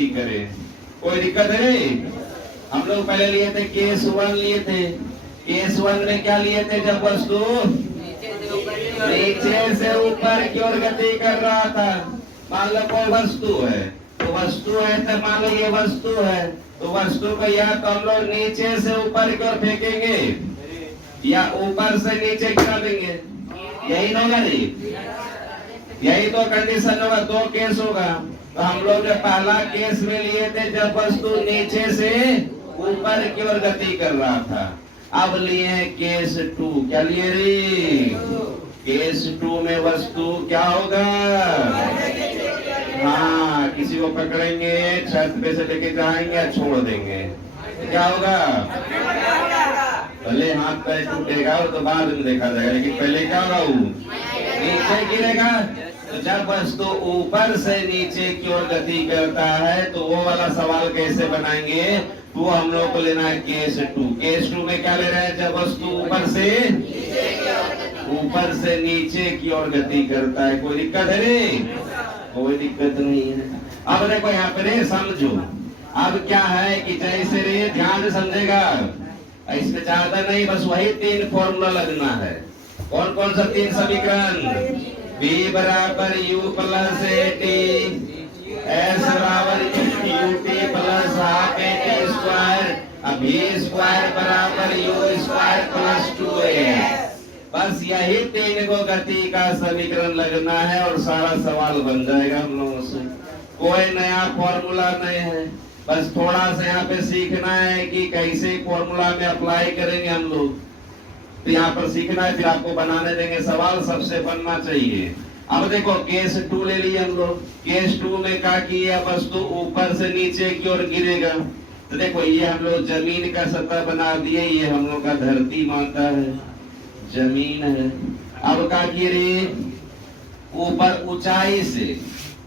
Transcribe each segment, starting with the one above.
गति करे। कोई दिक्कत है? हम लोग पहले लिए थे केस 1 लिए थे। केस 1 में क्या लिए थे? जब वस्तु नीचे से ऊपर की ओर गति कर रहा था। मान लो कोई वस्तु है, तो वस्तु है तो मान लो ये वस्तु है, तो वस्तु को या तो हम लोग नीचे से ऊपर की ओर फेंकेंगे या ऊपर से नीचे गिरा देंगे। यही होगा नहीं? यही तो कंडीशन होगा। 2 केस होगा। तो हम लोग जो पहला केस में लिए थे जब वस्तु नीचे से ऊपर की ओर गति कर रहा था। अब लिए हैं केस 2। क्या लिए रे? केस 2 में वस्तु क्या होगा? हाँ, किसी को पकड़ेंगे, छत पे से लेके जाएंगे या छोड़ देंगे। क्या होगा? पहले हाथ पैर टूटेगा तो बाद में देखा जाएगा, लेकिन पहले क्या होगा? नीचे गिरेगा। तो जब वस्तु ऊपर से नीचे की ओर गति करता है तो वो वाला सवाल कैसे बनाएंगे? तो हम लोग को लेना है केस 2। केस 2 में क्या ले रहे हैं? जब वस्तु ऊपर से नीचे की ओर गति करता है। कोई दिक्कत है रे? कोई दिक्कत नहीं है। अब देखो यहाँ पे समझो। अब क्या है कि जैसे रे ध्यान से समझेगा, इसमें ज्यादा नहीं, बस वही 3 फॉर्मूला लगना है। कौन कौन सा 3 समीकरण? B बराबर U प्लस AT, S बराबर UT plus half AT square, अब V स्क्वायर बराबर U स्क्वायर प्लस 2A। बस यही 3 को गति का समीकरण लगना है और सारा सवाल बन जाएगा हम लोगों से। कोई नया फॉर्मूला नहीं है, बस थोड़ा सा यहाँ पे सीखना है कि कैसे फॉर्मूला में अप्लाई करेंगे हम लोग। तो यहाँ पर सीखना है, फिर आपको बनाने देंगे सवाल, सबसे बनना चाहिए। अब देखो केस 2 ले लिए हम लोग। केस 2 में क्या किया? वस्तु ऊपर से नीचे की ओर गिरेगा। तो देखो ये हम लोग जमीन का सतह बना दिए, ये हम लोग का धरती माता है, जमीन है। अब क्या गिरे? ऊपर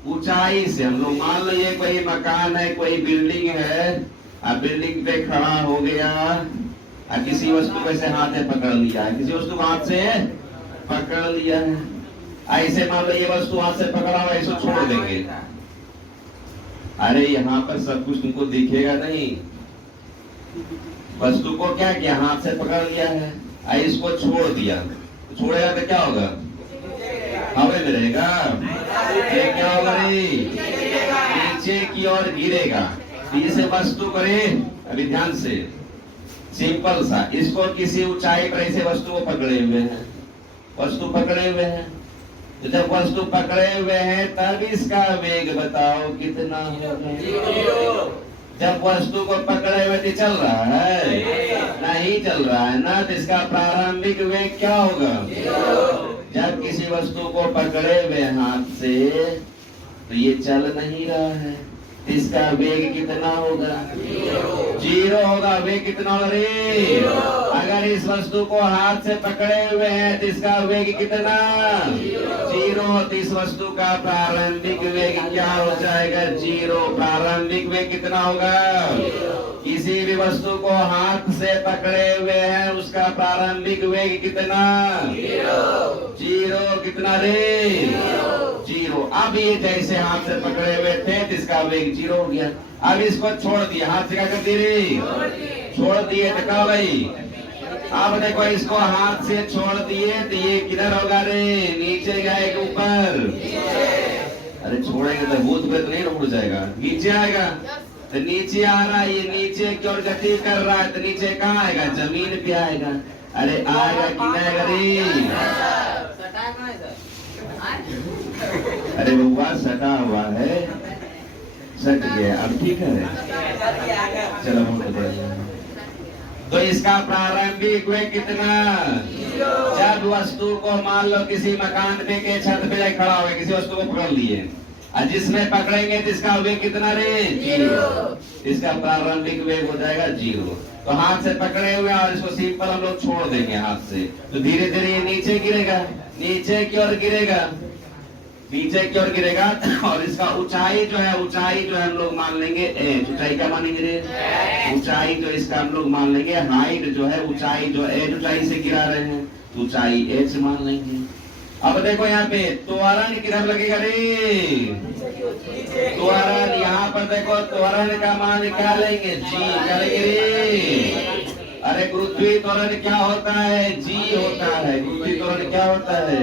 ऊंचाई से हम लोग मान लो ये कोई मकान है, कोई बिल्डिंग है, अब बिल्डिंग पे खड़ा हो गया, किसी वस्तु को ऐसे हाथ से पकड़ लिया है, किसी वस्तु को हाथ से पकड़ लिया है। ऐसे मान लो ये वस्तु हाथ से पकड़ा हुआ, इसको छोड़ देंगे। अरे यहाँ पर सब कुछ तुमको दिखेगा नहीं। वस्तु को क्या किया? हाथ से पकड़ लिया है, इसको छोड़ दिया। छोड़ेगा तो क्या होगा? हवा में रहेगा। ये क्या होगा रे? नीचे की ओर गिरेगा। इसे वस्तु करे, अभी ध्यान से, सिंपल सा, इसको किसी ऊंचाई पर ऐसे वस्तु को पकड़े हुए हैं, वस्तु पकड़े हुए हैं। तो जब वस्तु पकड़े हुए हैं तब इसका वेग बताओ कितना होगा? जब वस्तु को पकड़े हुए चल रहा है, नहीं चल रहा है ना, तो इसका प्रारंभिक वेग क्या होगा? जब किसी वस्तु को पकड़े हुए हाथ से तो ये चल नहीं रहा है, इसका वेग कितना होगा? 0 होगा। वेग कितना होगा रे? अगर इस वस्तु को हाथ से पकड़े हुए हैं तो इसका वेग कितना? 0। तो इस वस्तु का प्रारंभिक वेग क्या हो जाएगा? 0। प्रारंभिक वेग कितना होगा? किसी भी वस्तु को हाथ से पकड़े हुए हैं उसका प्रारंभिक वेग कितना? 0। कितना रे? 0। अब ये जैसे हाथ से पकड़े हुए थे तो इसका वेग 0 हो गया। अब इसको छोड़ दिया, हाथ से क्या कर दिए रे? छोड़ दिए तो क्या भाई? अब देखो इसको हाथ से छोड़ दिए तो ये किधर होगा रे? नीचे जाएगा ऊपर। अरे छोड़ेंगे तो भूत प्रेत नहीं उड़ जाएगा, नीचे आएगा। तो नीचे आ रहा है, ये नीचे की ओर गति कर रहा है, तो नीचे कहाँ आएगा? जमीन पे आएगा। अरे आएगा कि नहीं आएगा रे? अरे बउआ सटा हुआ है, सट गया, अब ठीक है, चलो बहुत बढ़िया। तो इसका प्रारंभिक वेग कितना? जब वस्तु को मान लो किसी मकान पे के छत पे खड़ा हुआ, किसी वस्तु को पकड़ लिए, जिसमें पकड़ेंगे तो इसका वेग कितना रे? 0। इसका प्रारंभिक वेग हो जाएगा 0। तो हाथ से पकड़े हुए और इसको सिंपल हम लोग छोड़ देंगे हाथ से, तो धीरे धीरे ये नीचे गिरेगा, नीचे की ओर गिरेगा, नीचे की ओर गिरेगा। और इसका ऊंचाई जो है हम लोग मान लेंगे h। ऊंचाई क्या मानेंगे रे? ऊंचाई जो इसका हम लोग मान लेंगे, हाइट जो है, ऊंचाई जो h ऊंचाई से गिरा रहे हैं, ऊंचाई h मान लेंगे। अब देखो यहाँ पे त्वरण किधर लगेगा रे? त्वरण यहाँ पर देखो, त्वरण का मान क्या लेंगे? जी क्या लेंगे रे? अरे गुरुत्वीय त्वरण क्या होता है? जी होता है। गुरुत्वीय त्वरण क्या होता है?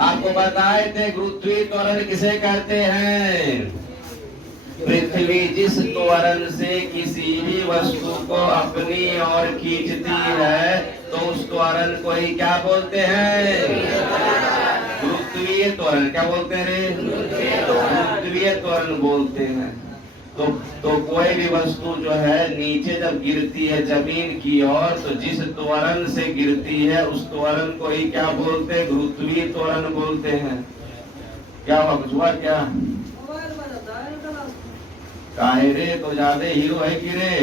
आपको बताए थे गुरुत्वीय त्वरण किसे कहते हैं? पृथ्वी जिस त्वरण से किसी भी वस्तु को अपनी ओर खींचती है तो उस त्वरण को ही क्या बोलते हैं? गुरुत्वीय त्वरण। क्या बोलते हैं रे? गुरुत्वीय त्वरण बोलते हैं। तो कोई भी वस्तु जो है नीचे जब गिरती है जमीन की ओर, तो जिस त्वरण से गिरती है उस त्वरण को ही क्या बोलते हैं? गुरुत्वीय त्वरण बोलते हैं। क्या हुआ? कुछ हुआ क्या? काहे रे? तो ज्यादा हीरो है कि रे?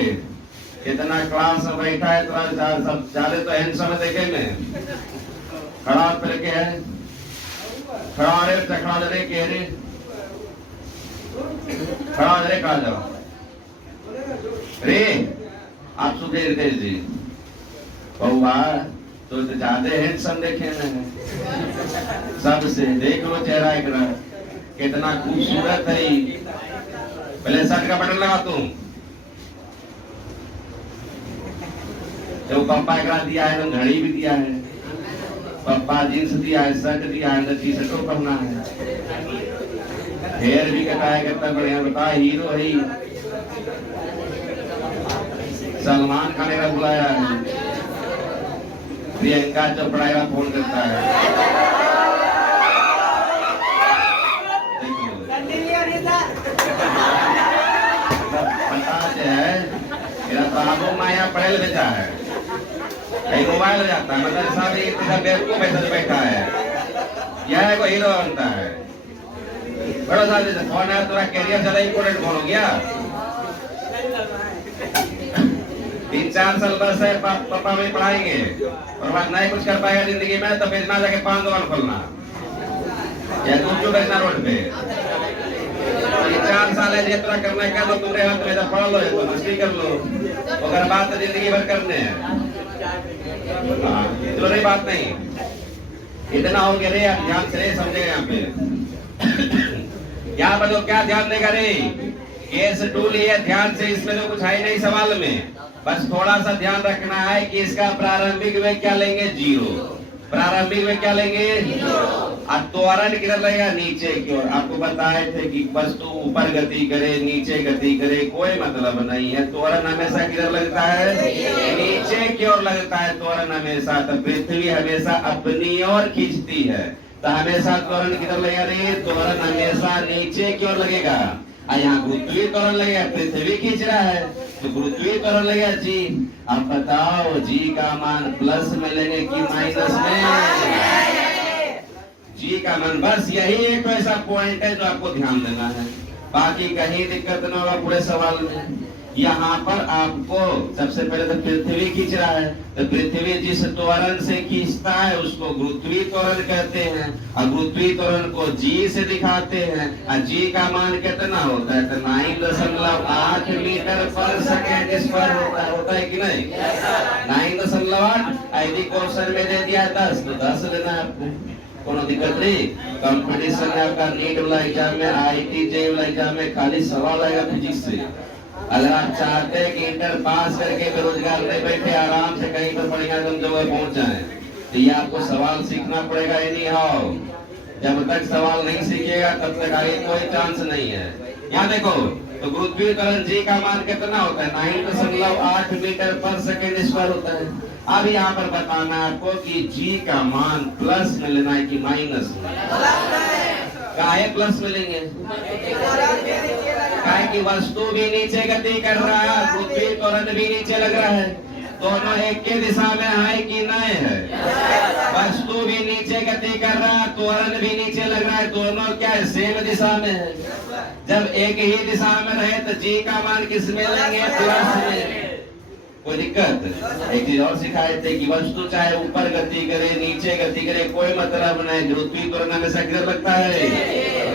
कितना क्लास में बैठा है, सब ज्यादा तो हैंडसम देखे में। खड़ा पे के है, खड़ा रे, खड़ा रे के रे, खड़ा रे, कहा जाओ रे। आप सुधे रितेश जी बहुआ तो ज्यादा हैंडसम देखे में सबसे। देख लो चेहरा एक कितना खूबसूरत है। पहले शर्ट का बटन लगा तुम। जो पापा करा दिया है तो घड़ी भी दिया है, पापा जींस दिया है, शर्ट दिया है, टी शर्ट पहना है, हेयर भी कटाया कितना बढ़िया। बता हीरो है। सलमान खान का बुलाया है, प्रियंका चोपड़ा का फोन करता है। बाबू माया पढ़े बेचा है, कहीं मोबाइल जाता है, मतलब साहब इतना बेवकूफ ऐसा बैठा है, यह कोई हीरो बनता है। बड़ा साल फोन है, तुम्हारा कैरियर ज्यादा इम्पोर्टेंट फोन हो गया। 3-4 साल बस है, पापा में पढ़ाएंगे और बाद नहीं कुछ कर पाएगा जिंदगी में, तो बेचना जाके 5 दुकान खोलना या गुपचुप बेचना रोड पे। 4 साल है ये तरह करना है, क्या तो तुम्हारे हाथ में जब पढ़ लो तो मस्ती कर लो, अगर बात तो जिंदगी भर करने हैं। तो बात नहीं, इतना हो गया रे। आप ध्यान से समझेगा यहाँ पे। यहाँ पर तो क्या ध्यान देगा रे? केस टूल है, ध्यान से, इसमें तो कुछ है नहीं सवाल में, बस थोड़ा सा ध्यान रखना है कि इसका प्रारंभिक वेग क्या लेंगे? 0। प्रारंभिक में क्या लेंगे? अब त्वरण किधर लगेगा? नीचे की ओर। आपको बताए थे कि वस्तु ऊपर गति करे, नीचे गति करे, कोई मतलब नहीं है। त्वरण हमेशा किधर लगता है? नीचे की ओर लगता है त्वरण हमेशा। तो पृथ्वी हमेशा अपनी ओर खींचती है, तो हमेशा त्वरण किधर लगेगा रे? त्वरण हमेशा नीचे की ओर लगेगा। यहाँ गुरुत्वीय त्वरण लगेगा, पृथ्वी खींच रहा है तो गुरुत्वीय त्वरण लगेगा जी। अब बताओ जी का मान प्लस में लेंगे कि माइनस में? जी का मान, बस यही एक ऐसा पॉइंट है जो आपको ध्यान देना है, बाकी कहीं दिक्कत ना होगा पूरे सवाल में। यहाँ पर आपको सबसे पहले तो पृथ्वी खींच रहा है, तो पृथ्वी जिस त्वरण से खींचता है उसको गुरुत्वीय त्वरण कहते हैं, और गुरुत्वीय त्वरण को जी से दिखाते हैं। और जी का मान कितना होता है? तो 9.8 मीटर पर सेकेंड स्क्वायर होता है कि नहीं? 9.8। यदि क्वेश्चन में दे दिया 10 तो 10 लेना है आपको, कोनो दिक्कत नहीं। कंपटीशन है आपका नीट वाला एग्जाम में, IIT JEE वाला एग्जाम में खाली सवाल आएगा फिजिक्स से। अगर आप चाहते हैं कि इंटर पास करके बेरोजगार नहीं बैठे, आराम से कहीं पर बढ़िया जगह पहुंच जाए, तो ये आपको सवाल सीखना पड़ेगा। एनी हाउ, जब तक सवाल नहीं सीखिएगा तब तक आगे कोई चांस नहीं है। यहाँ देखो, तो गुरुत्वीय त्वरण जी का मान कितना होता है? 9.8 मीटर पर सेकेंड स्क्वायर होता है। अब यहाँ पर बताना है आपको कि जी का मान प्लस में लेना है कि माइनस में? काहे प्लस में लेंगे? काहे की वस्तु भी नीचे गति कर रहा है, गुरुत्वीय त्वरण भी नीचे लग रहा है, दोनों एक के दिशा में है कि नहीं है? वस्तु भी नीचे गति कर रहा है, त्वरण भी नीचे लग रहा है, दोनों क्या है? सेम दिशा में है। जब एक ही दिशा में रहे तो जी का मान किस में लेंगे? प्लस में। कोई दिक्कत? एक चीज और सिखाए थे कि वस्तु चाहे ऊपर गति करे, नीचे गति करे, कोई मतलब नहीं। गुरुत्वीय त्वरण हमेशा किधर लगता है?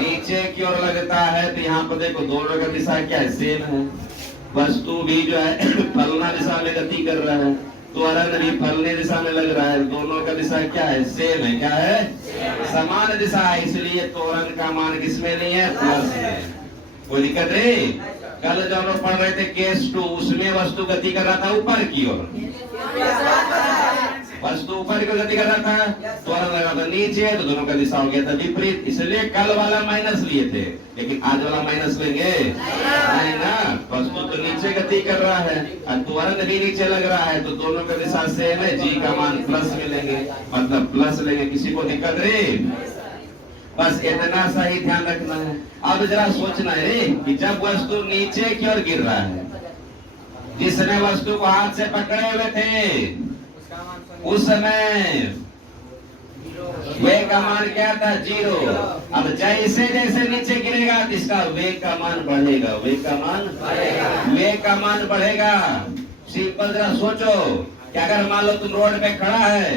नीचे की ओर लगता है। तो यहाँ पर देखो दोनों का दिशा क्या है? सेम है। वस्तु भी जो है फलना दिशा में गति कर रहा है, त्वरण भी फलने दिशा में लग रहा है, दोनों का दिशा क्या है, सेम है, क्या है, समान दिशा है, इसलिए त्वरण का मान किसमें नहीं है, प्लस में। कोई दिक्कत नहीं। कल जब हम लोग पढ़ रहे थे केस 2, उसमें वस्तु गति कर रहा था ऊपर की ओर, वस्तु ऊपर की गति कर रहा था, त्वरण लगा था नीचे, तो दोनों का दिशा हो गया था विपरीत, इसलिए कल वाला माइनस लिए थे, लेकिन आज वाला माइनस लेंगे नहीं ना। वस्तु तो नीचे गति कर रहा है और त्वरण भी नीचे लग रहा है, तो दोनों का दिशा सेम है, जी का मान प्लस में लेंगे, मतलब प्लस लेंगे, किसी को दिक्कत नहीं। बस इतना सा ही ध्यान रखना है। अब जरा सोचना है रे कि जब वस्तु नीचे की ओर गिर रहा है, जिसने वस्तु को हाथ से पकड़े हुए थे उस समय वेग का मान क्या था, 0। अब जैसे जैसे नीचे गिरेगा तो इसका वेग का मान बढ़ेगा, वेग का मान बढ़ेगा, वेग का मान बढ़ेगा। सिंपल जरा सोचो कि अगर मान लो तुम रोड पे खड़ा है,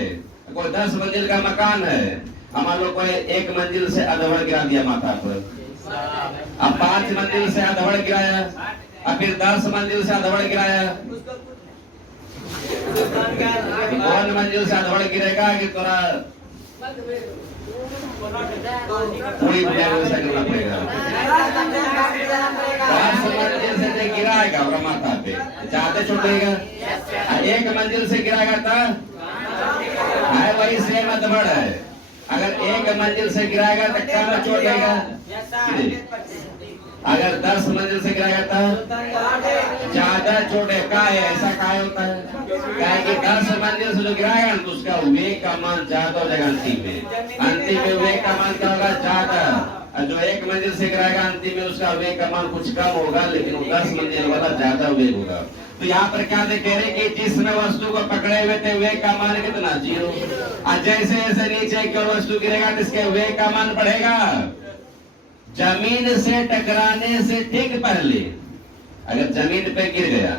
कोई 10 मंजिल का मकान है, मान लो कोई 1 मंजिल से अधवड़ गिरा दिया माथा पर, अब 5 मंजिल से अधवड़ गिराया, अब फिर 10 मंजिल से अधवड़ गिराया, तो कौन मंजिल से अधवड़ गिरेगा कि थोड़ा पूरी व्यवस्था करना पड़ेगा। 10 मंजिल से गिराएगा और माथा पे चाहते छूटेगा, 1 मंजिल से गिराएगा तो वही सेम अधवड़ है। अगर 1 मंजिल से गिराएगा तो क्या में चोट देगा, अगर 10 मंजिल से गिराएगा तो ज्यादा चोट है। का है ऐसा काय होता है, क्या है कि 10 मंजिल से जो गिराएगा तो उसका वेग का मान ज्यादा हो जाएगा, अंतिम में वेग का मान क्या होगा, ज्यादा। और जो 1 मंजिल से गिराएगा अंतिम में उसका वेग का मान कुछ कम होगा, लेकिन वो 10 मंजिल वाला ज्यादा वेग होगा। तो यहाँ पर क्या कह रहे कि जिसने वस्तु को पकड़े हुए थे वेग का मान कितना, 0। और जैसे जैसे नीचे की ओर वस्तु गिरेगा तो इसके वेग का मान बढ़ेगा। जमीन से टकराने से ठीक पहले अगर जमीन पे गिर गया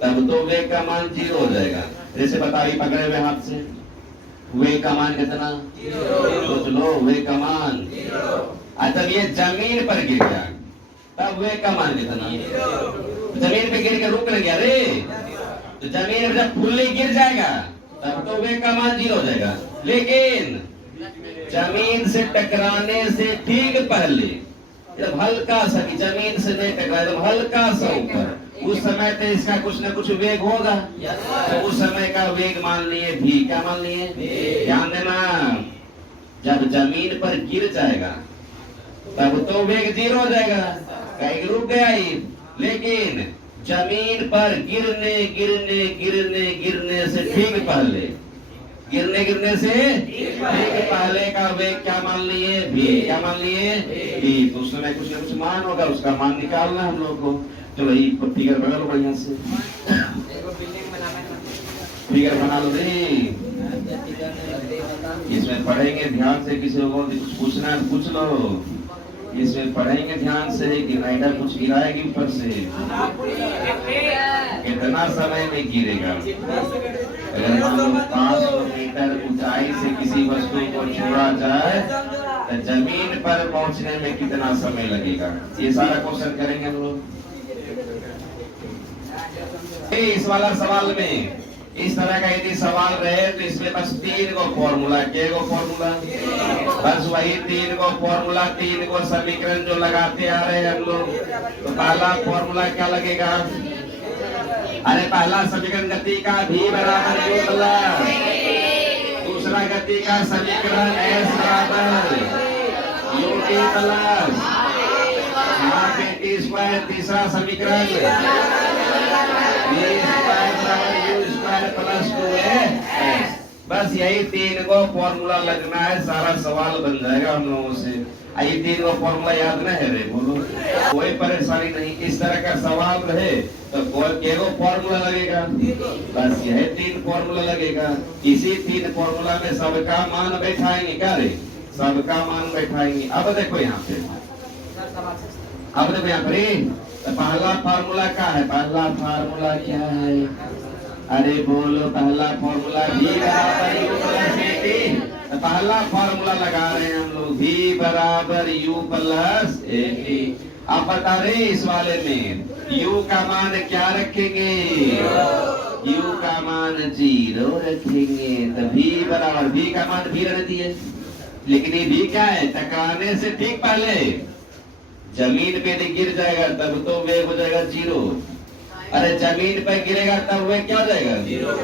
तब तो वेग का मान 0 हो जाएगा। जैसे बताइए पकड़े हुए हाथ से वेग का मान कितना, सोच लो, वेग का मान। तब ये जमीन पर गिर गया तब वेग का मान कितना, जमीन पे गिर के रुक गया रे, तो जमीन पर जब फुल्ली गिर जाएगा तब तो वेग का मान 0 हो जाएगा। लेकिन जमीन से टकराने से ठीक पहले जब हल्का सा, जमीन से नहीं टकरा, जब हल्का सा ऊपर, उस समय पे इसका कुछ न कुछ वेग होगा, तो उस समय का वेग मान लिए भी, क्या मान लिए, ध्यान देना। जब जमीन पर गिर जाएगा तब तो वेग 0 हो जाएगा, कहीं रुक गया ही। लेकिन जमीन पर गिरने गिरने गिरने गिरने से ठीक पहले, गिरने से ठीक पहले का वेग क्या मान लिए, भी, क्या मान लिए, भी। तो उस समय कुछ न कुछ मान होगा, उसका मान निकालना हम लोग को। चलो ये फिगर बना लो बढ़िया से, फिगर बना लो रे, इसमें पढ़ेंगे ध्यान से, किसी को कुछ पूछना है पूछ लो, इसमें पढ़ेंगे ध्यान से कि नाइडा कुछ गिराएगी ऊपर से, कितना समय में गिरेगा। अगर मान लो 500 मीटर ऊंचाई से किसी वस्तु को छोड़ा जाए तो जमीन पर पहुंचने में कितना समय लगेगा, ये सारा क्वेश्चन करेंगे हम लोग। इस वाला सवाल में इस तरह का यदि सवाल रहे तो इसमें बस 3 गो फॉर्मूला, के गो फॉर्मूला, बस वही 3 गो फॉर्मूला, 3 गो समीकरण जो लगाते आ रहे हैं हम लोग। तो पहला फॉर्मूला क्या लगेगा, अरे पहला समीकरण गति का v बराबर u प्लस, दूसरा गति का समीकरण s बराबर ut प्लस, यहाँ पे t स्क्वायर, तीसरा समीकरण v स्क्वायर बराबर u स्क्वायर प्लस 2a। बस यही 3 को फॉर्मूला लगना है, सारा सवाल बन जाएगा हम लोगों से। ये 3 को फॉर्मूला याद नहीं है रे, बोलो, कोई परेशानी नहीं। इस तरह का सवाल रहे तो कोई फॉर्मूला लगेगा, बस यही 3 फॉर्मूला लगेगा। इसी 3 फॉर्मूला में सबका मान बैठाएंगे, क्या रे, सबका मान बैठाएंगे। अब देखो यहाँ पे, अब देखो यहाँ पर तो पहला फार्मूला क्या है, पहला फार्मूला क्या है, अरे बोलो, पहला फार्मूला v बराबर u प्लस at। पहला फार्मूला लगा रहे हैं हम लोग, v बराबर u प्लस at। अब बता रहे इस वाले में u का मान क्या रखेंगे? u का मान 0 रखेंगे तो v बराबर v का मान भी रहती है, लेकिन ये v क्या है? टकराने से ठीक पहले जमीन पे गिर जाएगा तब तो वेग हो जाएगा 0। अरे जमीन पे गिरेगा तब वेग क्या हो जाएगा? 0।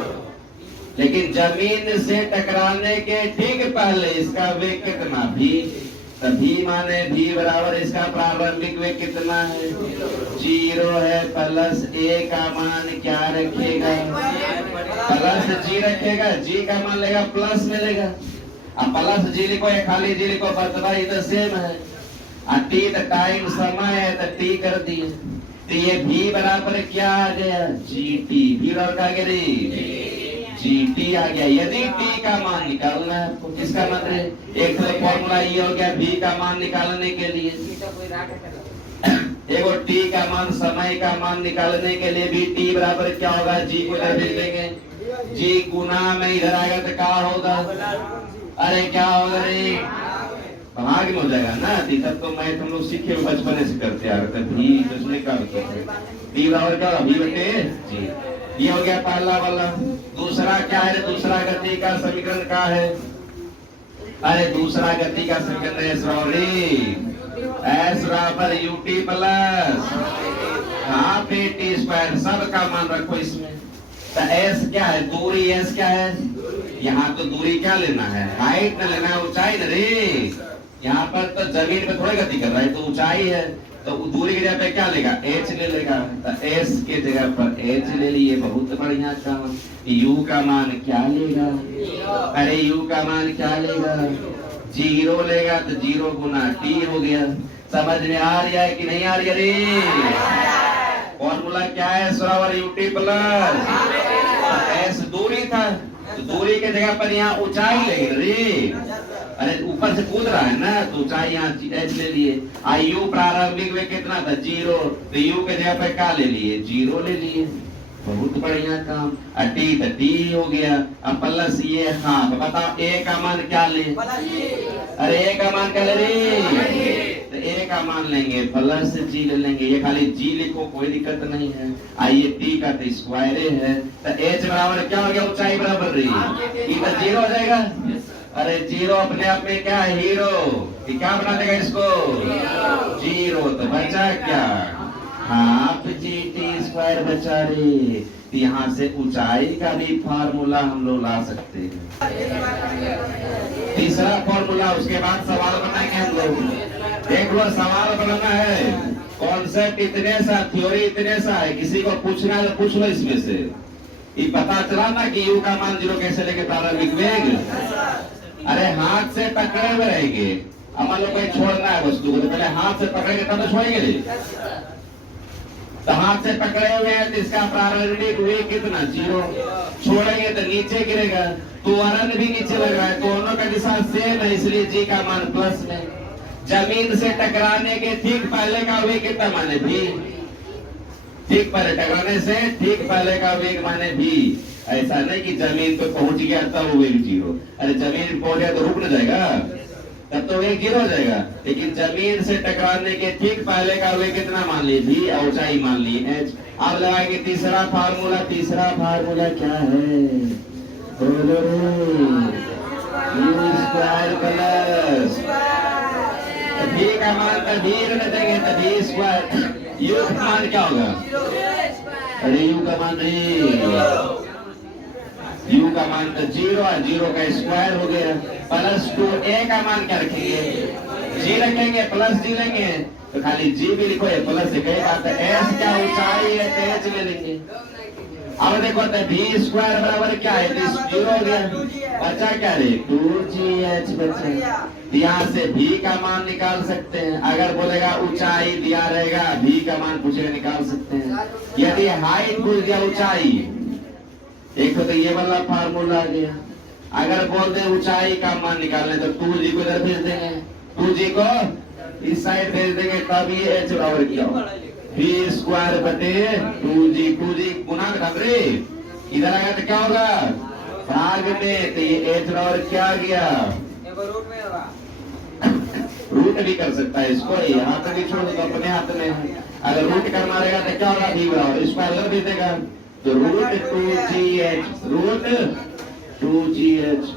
लेकिन जमीन से टकराने के ठीक पहले इसका वेग कितना? v। तभी माने v बराबर इसका प्रारंभिक वेग कितना है? 0 है। प्लस a का मान क्या रखेगा? प्लस g रखेगा। g का मान लेगा प्लस में लेगा। अब प्लस g लिखो या खाली g लिखो, बतवा इधर सेम है। t टाइम समय है तो t कर दिए तो ये v बराबर क्या आ गया? gt। v बराबर क्या आ गया? gt आ गया। यदि t का मान निकालना है आपको, किसका मान है? एक तो फॉर्मूला ये हो गया v का मान निकालने के लिए, एक और t का मान समय का मान निकालने के लिए भी t बराबर क्या होगा? g को इधर भेज देंगे, g गुना में इधर आएगा तो क्या होगा? अरे क्या होगा रे? भाग में हो जाएगा ना। तब तो मैं तुम लोग सीखे बचपन से करते आ रहे थे। भी जिसने क्या b बराबर क्या होगा? v बटे g। ये हो गया पहला वाला। दूसरा क्या है? दूसरा गति का समीकरण क्या है? अरे दूसरा गति का समीकरण है s बराबर ut plus half T square. सब का मान रखो इसमें। तो s क्या है? दूरी। s क्या है? यहाँ तो दूरी क्या लेना है? हाइट न लेना है, ऊंचाई न रे। यहाँ पर तो जमीन पे थोड़ी गति कर रहा है, तो ऊंचाई है तो दूरी की जगह पे क्या लेगा? h ले लेगा। तो s के जगह पर h ले लिए। बहुत बढ़िया काम। u का मान क्या लेगा? अरे u का मान क्या लेगा? 0 लेगा तो 0 गुना t हो गया। समझ में आ रहा है कि नहीं आ रही रे? फॉर्मूला क्या है? बराबर ut प्लस s दूरी था तो दूरी के जगह पर यहाँ ऊंचाई लेंगे रे। अरे ऊपर से कूद रहा है ना तो ऊंचाई यहाँ h ले लिए। u प्रारंभिक में कितना था? 0। तो u के जगह पे क्या ले लिए? 0 ले लिए। बहुत बढ़िया काम। t तो t हो गया। अब प्लस ये हाँ तो बताओ a का मान क्या ले? अरे a का मान क्या ले रे? तो a का मान लेंगे प्लस g ले लेंगे। ये खाली g लिखो, कोई दिक्कत नहीं है। आइए t का तो स्क्वायर है तो h बराबर क्या हो गया? ऊंचाई बराबर रही t तो 0 हो जाएगा। अरे 0 अपने आप में क्या है? हीरो। क्या बना देगा इसको? 0। तो बचा क्या? हाफ जी टी स्क्वायर बचा रे। तो यहाँ से ऊंचाई का भी फार्मूला हम लोग ला सकते हैं। तीसरा फार्मूला। उसके बाद सवाल बनाएंगे हम लोग। देख लो सवाल बनाना है। कॉन्सेप्ट इतने सा, थ्योरी इतने सा है, किसी को पूछना है तो पूछ लो इसमें से। ये पता चला ना कि u का मान 0 कैसे लेके प्रारंभिक वेग। अरे हाथ से पकड़े हुए रहेंगे। अब मान लो कोई छोड़ना है वस्तु को तो पहले हाथ से पकड़ेंगे तब तो छोड़ेंगे। तो हाथ से पकड़े हुए हैं तो इसका प्रारंभिक वेग कितना? 0। छोड़ेंगे तो नीचे गिरेगा। त्वरण भी नीचे लग रहा है, दोनों का दिशा सेम है, इसलिए g का मान प्लस में। जमीन से टकराने के ठीक पहले का वेग कितना माने? v। ठीक पहले टकराने से ठीक पहले का वेग माने v। ऐसा नहीं कि जमीन पे पहुंच गया तब वेग 0। अरे जमीन पहुंच गया तो रुक न जाएगा, तब तो वेग 0 हो जाएगा। लेकिन जमीन से टकराने के ठीक पहले का वेग कितना मान ली? v। और ऊंचाई मान ली h। अब लगाएंगे तीसरा फार्मूला। तीसरा फार्मूला क्या है? बोलो रे। u स्क्वायर प्लस v का मान तो v रहने देंगे तो v स्क्वायर। u का मान क्या होगा? अरे u का मान नहीं, u का मान तो 0 है, 0 का स्क्वायर हो गया। प्लस 2 a का मान क्या रखेंगे? g रखेंगे, प्लस g लेंगे तो खाली g भी लिखो, प्लस से कई बात है। s क्या ऊंचाई है तो h ले लेंगे। अब देखो तो v स्क्वायर बराबर क्या है? 0 हो गया। बचा क्या रे? 2gh बचा। यहाँ से v का मान निकाल सकते हैं। अगर बोलेगा ऊंचाई दिया रहेगा, v का मान पूछेगा, निकाल सकते हैं। यदि हाइट पूछ दिया ऊंचाई, एक तो ये वाला फार्मूला आ गया। अगर बोल दे ऊंचाई का मान निकालने तो 2g को इधर भेज देंगे, 2g को इस साइड भेज देंगे, तब ये h बराबर क्या होगा? v स्क्वायर बटे 2g गुना कर रे। इधर आएगा तो क्या होगा? भाग में। तो ये h बराबर क्या आ गया? रूट रूट भी कर सकता है इसको, यहाँ पे भी छोड़ दो अपने हाथ में है। अगर रूट कर मारेगा तो क्या होगा, भी बराबर इसको अलग भी देगा, तो रूट 2GH, रूट 2GH